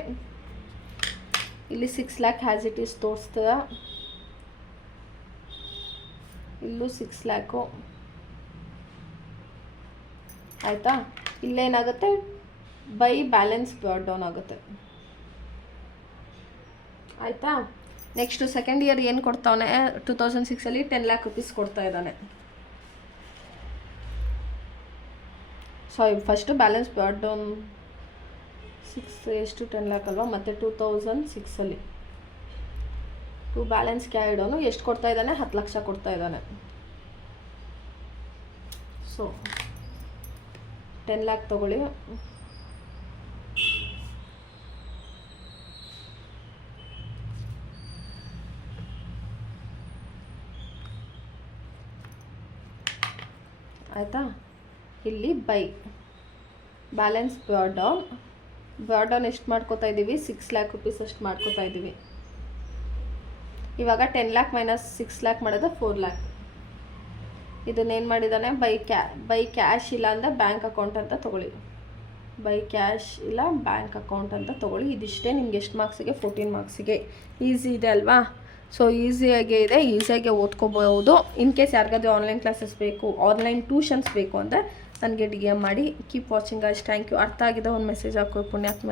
6 lakh ಹ್ಯಾಸ್ ಇಟ್ ಈಸ್ ತೋರಿಸ್ತದ. ಇಲ್ಲೂ 6 lakh ಆಯಿತಾ? ಇಲ್ಲೇನಾಗುತ್ತೆ, ಬೈ ಬ್ಯಾಲೆನ್ಸ್ ಬ್ರಾಟ್ ಡೌನ್ ಆಗುತ್ತೆ. ಆಯಿತಾ? ನೆಕ್ಸ್ಟು ಸೆಕೆಂಡ್ ಇಯರ್ ಏನು ಕೊಡ್ತಾವನೆ, 2006 10 lakh ರೂಪೀಸ್ ಕೊಡ್ತಾ ಇದ್ದಾನೆ. Sorry, first balance brought down 6 10 lakh ಅಲ್ವಾ? ಮತ್ತು 2006 ಟು ಬ್ಯಾಲೆನ್ಸ್ ಕ್ಯಾರಿ ಡೌನು ಎಷ್ಟು ಕೊಡ್ತಾ ಇದ್ದಾನೆ, 10 ಲಕ್ಷ ಕೊಡ್ತಾ ಇದ್ದಾನೆ. ಸೊ 10 lakh ತೊಗೊಳ್ಳಿ. ಆಯಿತಾ? ಇಲ್ಲಿ ಬೈ ಬ್ಯಾಲೆನ್ಸ್ ಬ್ರಾಟ್ ಡೌನ್ ಎಷ್ಟು ಮಾಡ್ಕೋತಾ ಇದ್ದೀವಿ, 6 lakh ರೂಪೀಸ್ ಅಷ್ಟು ಮಾಡ್ಕೋತಾ ಇದ್ದೀವಿ. ಇವಾಗ 10 lakh ಮೈನಸ್ 6 lakh ಮಾಡಿದ್ರೆ 4 lakh. ಇದನ್ನೇನು ಮಾಡಿದ್ದಾನೆ, ಬೈ ಕ್ಯಾಶ್ ಇಲ್ಲ ಅಂದರೆ ಬ್ಯಾಂಕ್ ಅಕೌಂಟ್ ಅಂತ ತೊಗೊಳ್ಳಿ. ಬೈ ಕ್ಯಾಶ್ ಇಲ್ಲ ಬ್ಯಾಂಕ್ ಅಕೌಂಟ್ ಅಂತ ತೊಗೊಳ್ಳಿ. ಇದಿಷ್ಟೇ ನಿಮ್ಗೆ ಎಷ್ಟು ಮಾರ್ಕ್ಸಿಗೆ, 14 ಮಾರ್ಕ್ಸಿಗೆ. ಈಸಿ ಇದೆ ಅಲ್ವಾ? ಸೊ ಈಸಿಯಾಗೇ ಇದೆ, ಈಸಿಯಾಗಿ ಓದ್ಕೋಬಹುದು. ಇನ್ ಕೇಸ್ ಯಾರಿಗಾದ್ರೂ ಆನ್ಲೈನ್ ಕ್ಲಾಸಸ್ ಬೇಕು, ಆನ್ಲೈನ್ ಟ್ಯೂಷನ್ಸ್ ಬೇಕು ಅಂದರೆ ನನಗೆ DM ಮಾಡಿ. Keep watching guys. Thank you. ಅರ್ಥ ಆಗಿದೆ ಒಂದು ಮೆಸೇಜ್ ಹಾಕೋ ಪುಣ್ಯಾತ್ಮ.